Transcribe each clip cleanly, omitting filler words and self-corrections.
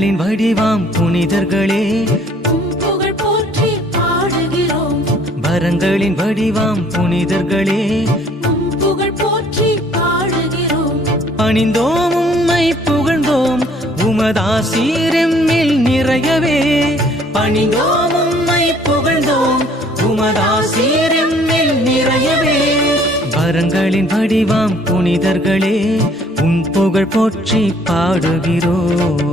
வரங்களின் வடிவாம் புனிதர்களே புகழ் போற்றி பாடுகிறோம். வரங்களின் வடிவாம் புனிதர்களே புகழ் போற்றி பாடுகிறோம். பணிந்தோம் உம்மை புகழ்ந்தோம் உமதாசீரெம்மில் நிறையவே. பணிந்தோம் உம்மை புகழ்ந்தோம் உமதாசீரெம்மில் நிறையவே. வரங்களின் வடிவாம் புனிதர்களே உம் புகழ் போற்றி பாடுகிறோம்.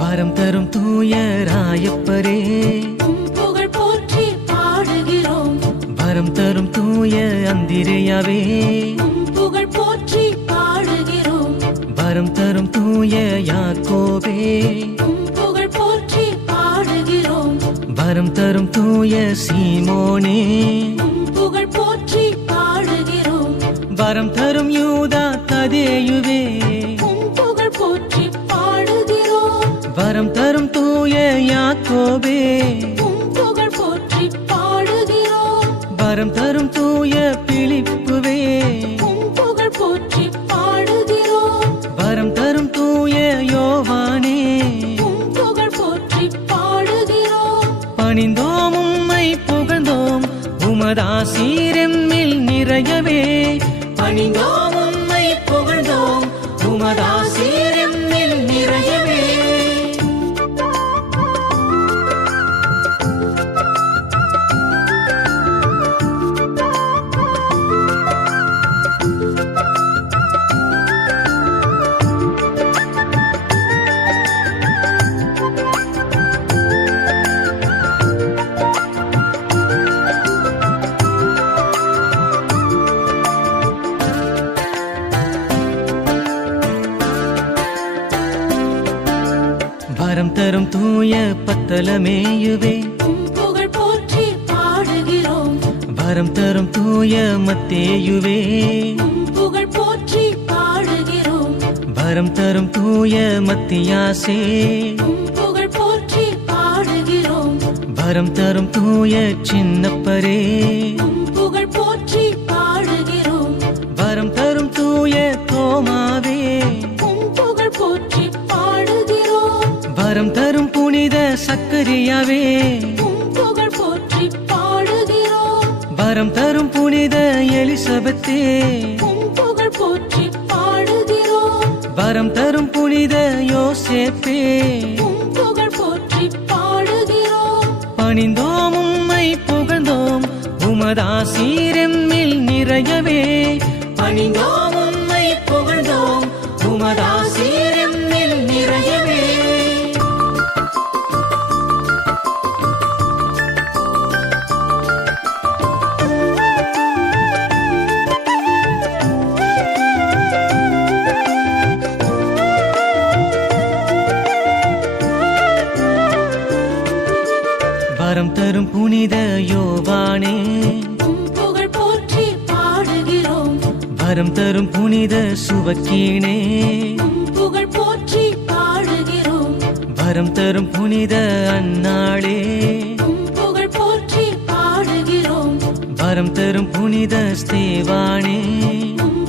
வரம் தரும் தூய ராயப்பரே புகழ் போற்றி பாடுகிறோம். வரம் தரும் தூய அந்திரேயாவே புகழ் போற்றி பாடுகிறோம். வரம் தரும் தூய யாக்கோபே புகழ் போற்றி பாடுகிறோம். வரம் தரும் தூய சீமோனே புகழ் போற்றி பாடுகிறோம். வரம் தரும் யூதா ததேயுவே புகழ் போற்றி பாடுகிறோம். வரம் தரும் தூய யாக்கோபே புகழ் போற்றி பாடுகிறோம். வரம் தரும் தூய பிலிப்புவே புகழ் போற்றி பாடுகிறோம். வரம் தரும் தூய யோவானே புகழ் போற்றி பாடுகிறோம். பணிந்தோம் உம்மை புகழ்ந்தோம் உமதாசீரெம்மில் நிறையவே. பணிந்தோம் உம்மை புகழ்ந்தோம் உமதாசீரெம்மில் நிறையவே. வரம் தரும் தூய பத்தலமேயுவே புகழ் போற்றி பாடுகிறோம். வரம் தரும் தூய மத்தேயுவே புகழ் போற்றி பாடுகிறோம். வரம் தரும் தூய மத்தியாசே புகழ் போற்றி பாடுகிறோம். வரம் தரும் தூய சின்னப்பரே புகழ் போற்றி பாடுகிறோம். வரம் தரும் தூய தோமாவே புகழ் போற்றி பாடுகிறோம். வரம் தரும் புனித சக்கரியாவே புகழ் போற்றி பாடுகிறோம். வரம் தரும் புனித எலிசபெத்தே புகழ் போற்றி பாடுகிறோம். வரம் தரும் புனித யோசேப்பே புகழ் போற்றி பாடுகிறோம். பணிந்தோம் உம்மை புகழ்ந்தோம் உமதாசீரெம்மில் நிறையவே. பணிந்தோம் உம்மை புகழ்ந்தோம் உமதாசீரெம்மில் நிறையவே. வரம் தரும் புனித யோவானே புகழ் போற்றி பாடுகிறோம். வரம் தரும் புனித சுவக்கீனே புகழ் போற்றி பாடுகிறோம். வரம் தரும் புனித அன்னாளே புகழ் போற்றி பாடுகிறோம். வரம் தரும் புனித ஸ்தேவானே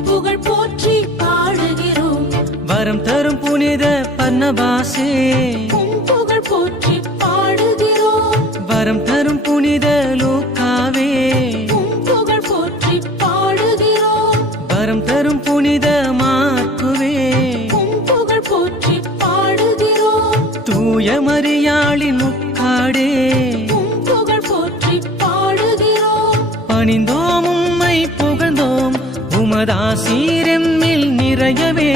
புகழ் போற்றி பாடுகிறோம். வரம் தரும் புனித பர்னபாசே புகழ் போற்றி பாடுகிறோம். வரம் தரும் புனித லூக்காவே புகழ் போற்றி பாடுகிறோம். வரம் தரும் புனித மார்க்குவே புகழ் போற்றி பாடுகிறோம். தூய மரியாளின் முக்காடே புகழ் போற்றி பாடுகிறோம். பணிந்தோம் உம்மை புகழ்ந்தோம் உமதாசீரெம்மில் நிறையவே.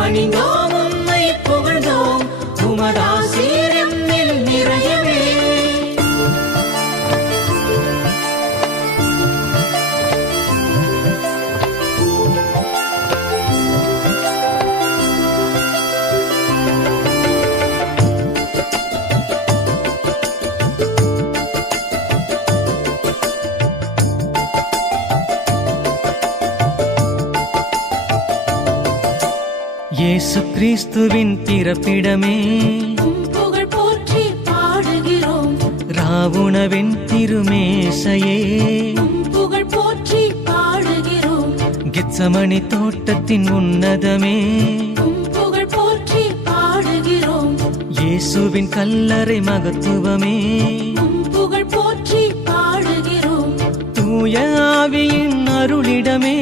பணிந்தோம் உம்மை புகழ்ந்தோம் உமதாசீரெம்மில் நிறையவே. இயேசு கிறிஸ்துவின் பிறப்பிடமே உம் புகழ் போற்றி பாடுகிறோம் ராவுணவின் திருமேசையே உம் புகழ் போற்றி பாடுகிறோம் கெத்சமனி தோட்டத்தின் உன்னதமே உம் புகழ் போற்றி பாடுகிறோம் இயேசுவின் கல்லறை மகத்துவமே உம் புகழ் போற்றி பாடுகிறோம் தூய ஆவியின் அருளிடமே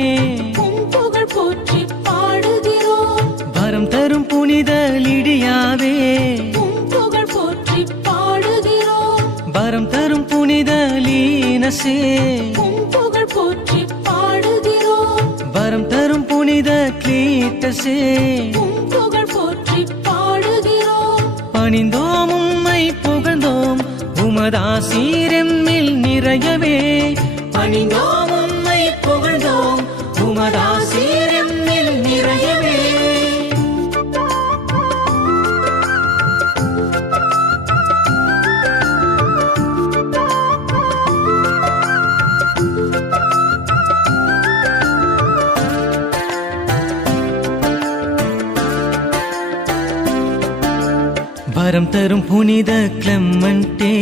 உம் புகழ் போற்றி பாடுகிறோம் வரம் தரும் புனித லிடியாவே உம் புகழ் போற்றி பாடுகிறோம் வரம் தரும் புனித லீனசே உம் புகழ் போற்றி பாடுகிறோம் வரம் தரும் புனித கிளீட்டசே உம் புகழ் போற்றி பாடுகிறோம் பணிந்தோம் உம்மை புகழ்ந்தோம் உமதாசீரெம்மில் நிறையவே பணிந்தோம் உம்மை புகழ்ந்தோம் உமதாசீரெம்மில் நிறையவே வரம் தரும் புனித கிளெமண்டே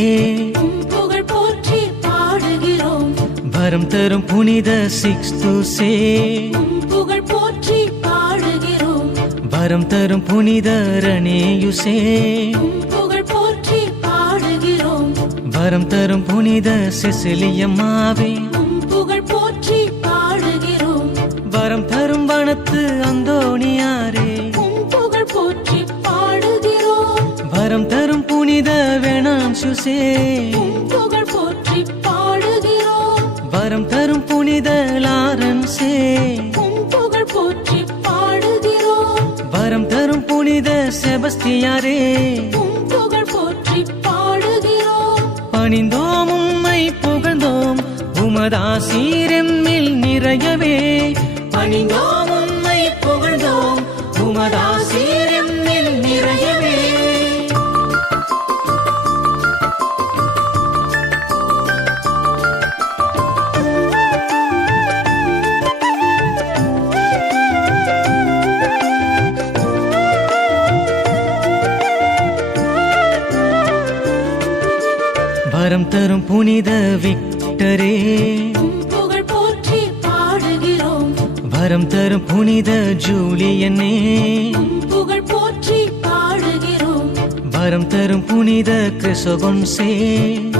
உம் புகழ் போற்றி பாடுகிறோம் வரம் தரும் புனித சிக்ஸ்துசே உம் புகழ் போற்றி பாடுகிறோம் வரம் தரும் புனித ரணேயுசே உம் புகழ் போற்றி பாடுகிறோம் வரம் தரும் புனித செசிலியம்மாவே உம் புகழ் போற்றி பாடுகிறோம் வரம் தரும் வனத்து அந்தோணியாரே உம் புகழ் போற்றி பாடுகிறோம் வரம் தரும் புனித வெனான்சுசே உம் புகழ் போற்றி பாடுகிறோம் வரம் தரும் புனித லாரன்சே உம் புகழ் போற்றி பாடுகிறோம் வரம் தரும் புனித செபஸ்தியாரே உம் புகழ் போற்றி பாடுகிறோம் பணிந்தோம் உம்மை புகழ்ந்தோம் உமதாசீரெம்மில் நிறையவே பணிந்தோம் உம்மை புகழ்ந்தோம் உமதாசீரெம்மில் நிறையவே வரம் தரும் புனித விக்டரே உம் புகழ் போற்றி பாடுகிறோம் வரம் தரும் புனித ஜூலியனே உம் புகழ் போற்றி பாடுகிறோம் வரம் தரும் புனித கிறிசோகொன்சே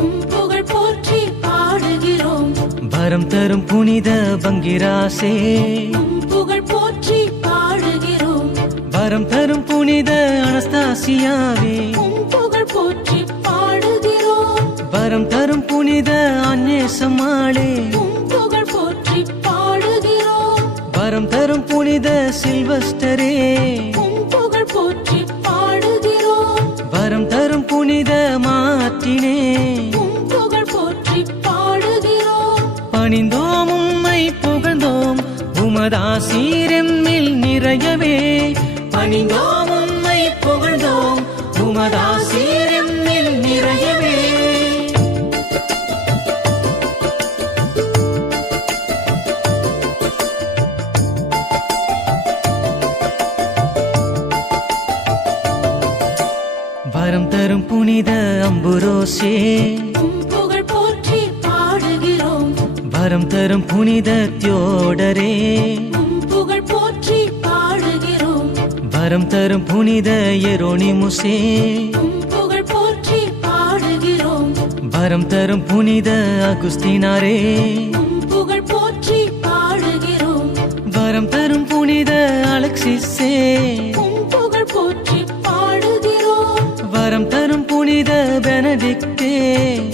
உம் புகழ் போற்றி பாடுகிறோம் வரம் தரும் புனித பங்கிராசே உம் புகழ் போற்றி பாடுகிறோம் வரம் தரும் புனித அனஸ்தாசியாவே உம் புகழ் போற்றி பாடுகிறோம் வரம் தரும் புனித அன்னேசம்மாளே உம் புகழ் போற்றி பாடுகிறோம் வரம் தரும் புனித சில்வஸ்டரே உம் புகழ் போற்றி பாடுகிறோம் வரம் தரும் புனித மார்ட்டினே உம் புகழ் போற்றி பாடுகிறோம் பணிந்தோம் உம்மை புகழ்ந்தோம் உமதாசீரெம்மில் நிறையவே பணிந்தோம் உம்மை புகழ்ந்தோம் உமதாசீரெம்மில் நிறையவே வரம் தரும் புனித அம்புரோசே உம் புகழ் போற்றி பாடுகிறோம் வரம் தரும் புனித தியோடரே உம் புகழ் போற்றி பாடுகிறோம் வரம் தரும் புனித எரோனிமுசே உம் புகழ் போற்றி பாடுகிறோம் வரம் தரும் புனித அகுஸ்தினாரே உம் புகழ் போற்றி பாடுகிறோம் வரம் தரும் புனித அலெக்சிஸே உம் புகழ் போற்றி பாடுகிறோம் வரம் தரும் புனித பெனடிக்டே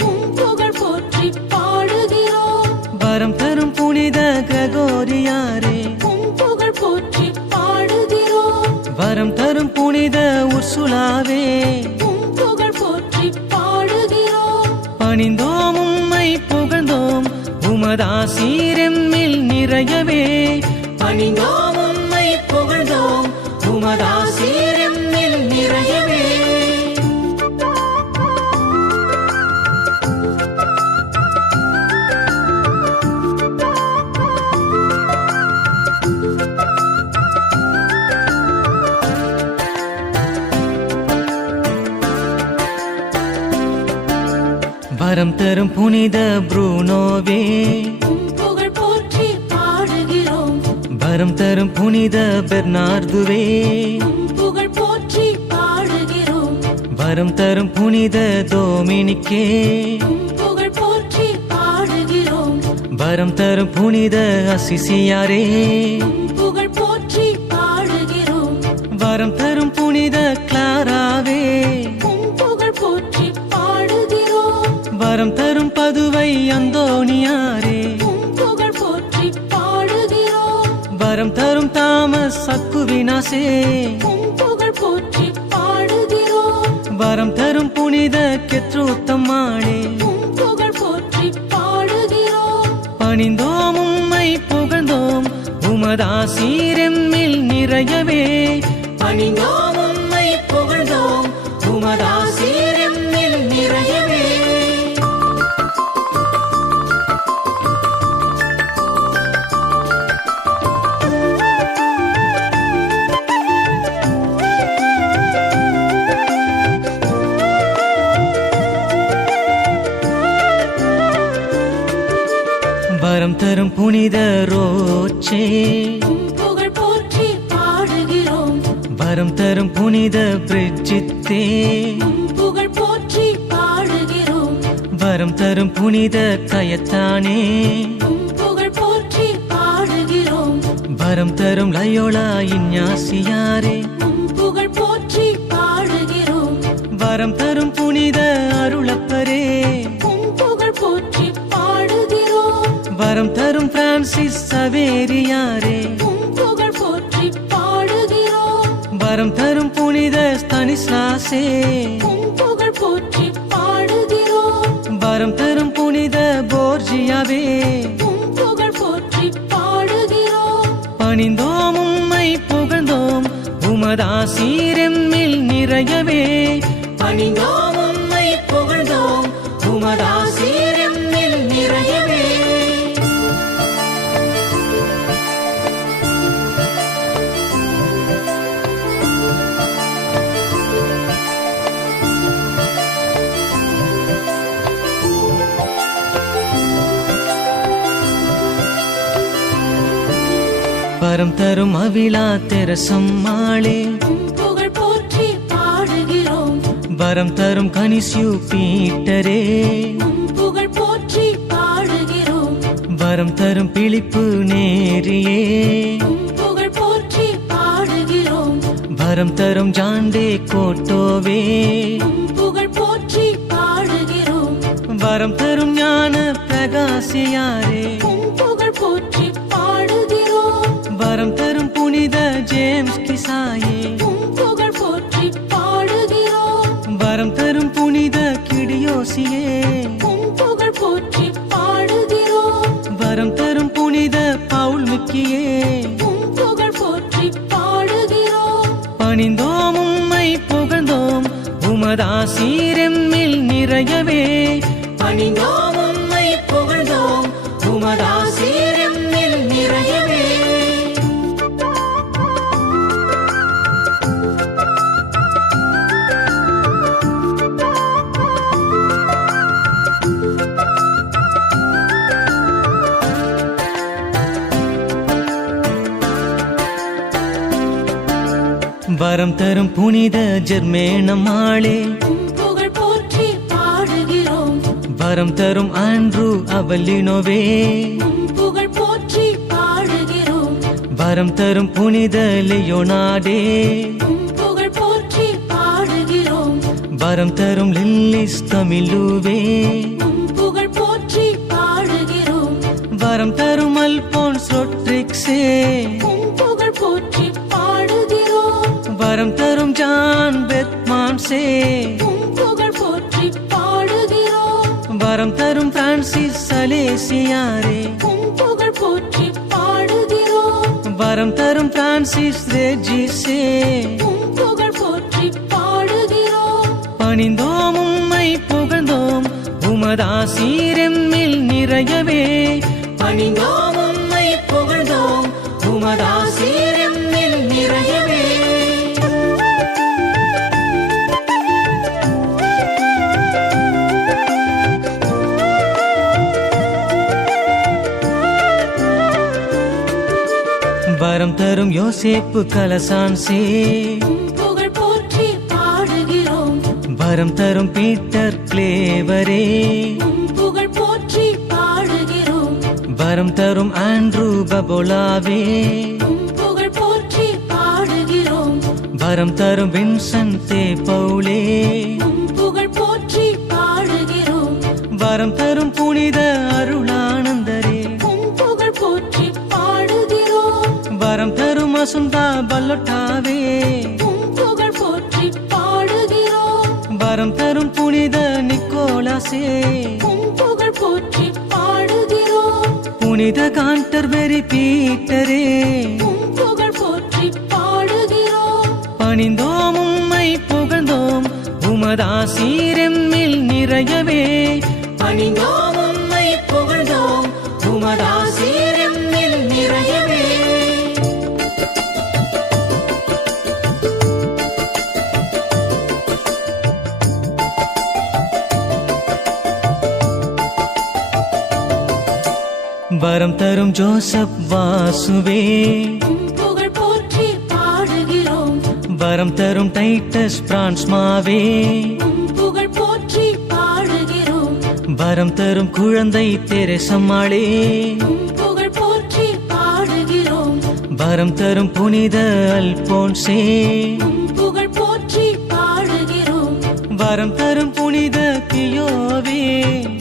உம் புகழ் போற்றி பாடுகிறோம் வரம் தரும் புனித கிரகோரியாரே உம் புகழ் போற்றி பாடுகிறோம் வரம் தரும் புனித உர்சுலாவே உம் புகழ் போற்றி பாடுகிறோம் பணிந்தோம் உம்மை புகழ்ந்தோம் உமதாசீரெம்மில் நிறையவே பணிந்தோம் உம்மை புகழ்ந்தோம் உமதாசீரெம்மில் நிறையவே வரம் தரும் புனித புரூனோவே உம் புகழ் போற்றி பாடுகிறோம் வரம் தரும் புனித பெர்னார்துவே உம் புகழ் போற்றி பாடுகிறோம் வரம் தரும் புனித டோமினிக்கே உம் புகழ் போற்றி பாடுகிறோம் வரம் தரும் புனித அசிசியாரே உம் புகழ் போற்றி பாடுகிறோம் வரம் தரும் புனித கிளாராவே உம் புகழ் போற்றி பாடுகிறோம் வரம் தரும் பதுவை அந்தோணியாரே உம் புகழ் போற்றி பாடுகிறோம் வரம் தரும் தாமஸ் அக்குவினாசே உம் புகழ் போற்றி பாடுகிறோம் வரம் தரும் புனித கெத்ரூத்தம்மாளே உம் புகழ் போற்றி பாடுகிறோம் பணிந்தோம் உம்மை புகழ்ந்தோம் உமதாசீரெம்மில் நிறையவே பணிந்தோம் உம்மை புகழ்ந்தோம் உமதாசீரெம்மில் நிறையவே வரம் தரும் புனித ரோச்சே உம் புகழ் போற்றி பாடுகிறோம் வரம் தரும் புனித பிரிஜித்தே உம் புகழ் போற்றி பாடுகிறோம் வரம் தரும் புனித கயத்தானே உம் புகழ் போற்றி பாடுகிறோம் வரம் தரும் லயோலா இஞ்ஞாசியாரே உம் புகழ் போற்றி பாடுகிறோம் வரம் தரும் புனித அருளப்பரே உம் புகழ் போற்றி பாடுகிறோம் வரம் தரும் பிரான்சிஸ் சவேரியாரே உம் புகழ் போற்றி பாடுகிறோம் வரம் தரும் புனித ஸ்தானிஸ்லாசே உம் புகழ் போற்றி பாடுகிறோம் வரம் தரும் புனித போர்ஜியாவே உம் புகழ் போற்றி பாடுகிறோம் பணிந்தோம் உம்மை புகழ்ந்தோம் உமதாசீரெம்மில் நிறையவே பணிந்தோம் உம்மை புகழ்ந்தோம் உமதாசீரெம்மில் நிறையவே வரம் தரும் அவிழா தெரசம்மாளே உம் புகழ் போற்றி பாடுகிறோம் வரம் தரும் கனிசியு பீட்டரே உம் புகழ் போற்றி பாடுகிறோம் வரம் தரும் பிலிப்பு நேரியே உம் புகழ் போற்றி பாடுகிறோம் வரம் தரும் ஜாண்டே கோட்டோவே உம் புகழ் போற்றி பாடுகிறோம் வரம் தரும் ஞான பிரகாசியாரே உம் புகழ் போற்றி பாடுகிறோம் வரம் தரும் புனித ஜேம்ஸ் கிசாயே உம் புகழ் போற்றி பாடுகிறோம் வரம் தரும் புனித கிடியோசியே உம் புகழ் போற்றி பாடுகிறோம் வரம் தரும் புனித பவுல் மிக்கியே உம் புகழ் போற்றி பாடுகிறோம் பணிந்தோம் உம்மை புகழ்ந்தோம் உமதாசீரெம்மில் நிறையவே பணிந்தோம் உம்மை புகழ்ந்தோம் உமதாசீரெம்மில் நிறையவே வரம் தரும் புனித ஜெர்மேனம்மாளே உம் புகழ் போற்றி பாடுகிறோம் வரம் தரும் ஆண்ட்ரூ அவலினோவே உம் புகழ் போற்றி பாடுகிறோம் வரம் தரும் புனித லியோனாடே உம் புகழ் போற்றி பாடுகிறோம் வரம் தரும் லில்லிஸ் தமிழுவே உம் புகழ் போற்றி பாடுகிறோம் வரம் தரும் அல்போன்ஸ் ரொட்ரிக்ஸே உம் புகழ் போற்றி பாடுகிறோம் வரம் தரும் ஜான் பெத்மான்சே உம் புகழ் போற்றி பாடுகிறோம் வரம் தரும் பிரான்சிஸ் சலேசியாரே உம் புகழ் போற்றி பாடுகிறோம் வரம் தரும் பிரான்சிஸ் ரெஜிசே உம் புகழ் போற்றி பாடுகிறோம் பணிந்தோம் உம்மை புகழ்ந்தோம் உமதாசீரெம்மில் நிறையவே பணிந்தோம் உம்மை புகழ்ந்தோம் உமதாசீரெம்மில் நிறையவே தரும் யோசேப்பு கலசான்சே உம் புகழ் போற்றி பாடுகிறோம் வரம் தரும் பீட்டர் கிளேவரே உம் புகழ் போற்றி பாடுகிறோம் வரம் தரும் ஆண்ட்ரூ பபோலாவே உம் புகழ் போற்றி பாடுகிறோம் வரம் தரும் வின்சென்டே பவுலே உம் புகழ் போற்றி பாடுகிறோம் வரம் தரும் புனித அருளானந்தரே உம் புகழ் போற்றி பாடுகிறோம் வரம் தரும் அசுந்தா பல்லொட்டாவே உம் புகழ் போற்றி பாடுகிறோம் வரம் தரும் புனித நிக்கோலாசே உம் புகழ் போற்றி பாடுகிறோம் புனித காண்டர்பெரி பீட்டரே உம் புகழ் போற்றி பாடுகிறோம் பணிந்தோம் உம்மை புகழ்ந்தோம் உமதாசீரெம்மில் நிறையவே பணிந்தோம் உம்மை புகழ்ந்தோம் உமதாசீரெம்மில் நிறையவே வரம் தரும் ஜோசப் வாசுவே உம் புகழ் போற்றி பாடுகிறோம் வரம் தரும் டைட்டஸ் பிரான்ஸ்மாவே உம் புகழ் போற்றி பாடுகிறோம் வரம் தரும் குழந்தை தெரசம்மாளே உம் புகழ் போற்றி பாடுகிறோம் வரம் தரும் புனித அல்போன்சே உம் புகழ் போற்றி பாடுகிறோம் வரம் தரும் புனித கியோவே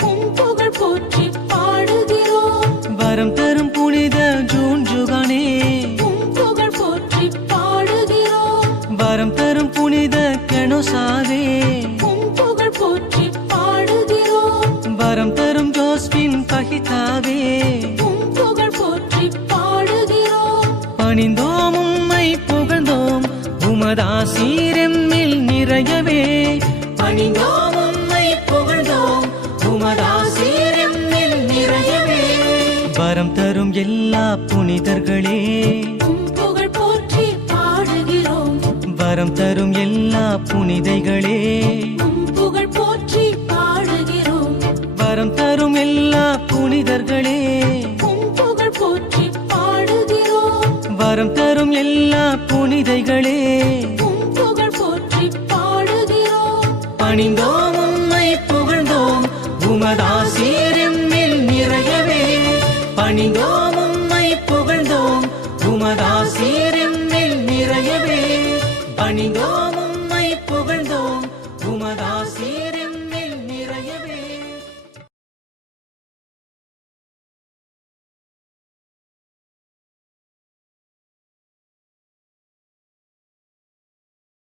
உம் புகழ் போற்றி பாடுகிறோம் வரம் தரும் புனித ஜூன் ஜுகானே உம் புகழ் போற்றி பாடுகிறோம் வரம் தரும் புனித கெனோசாவே உம் புகழ் போற்றி பாடுகிறோம் வரம் தரும் ஜோஸ்பின் பஹிதாவே உம் புகழ் போற்றி பாடுகிறோம் பணிந்தோம் உம்மை புகழ்ந்தோம் உமதாசீரெம்மில் நிறையவே பணிந்தோம் உம்மை புகழ்ந்தோம் உமதாசீரெம்மில் நிறையவே வரம் தரும் எல்லா புனிதர்களே உம் புகழ் போற்றி பாடுகிறோம் வரம் தரும் எல்லா புனிதைகளே உம் புகழ் போற்றி பாடுகிறோம் வரம் தரும் எல்லா புனிதர்களே உம் புகழ் போற்றி பாடுகிறோம் வரம் தரும் எல்லா புனிதைகளே உம் புகழ் போற்றி பாடுகிறோம் பணிந்தோம் உம்மை புகழ்ந்தோம் உமதாசீரெம்மில் நிறையவே பணிந்தோம் உம்மை புகழ்ந்தோம் உமதாசீரெம்மில் நிறையவே பணிந்தோம்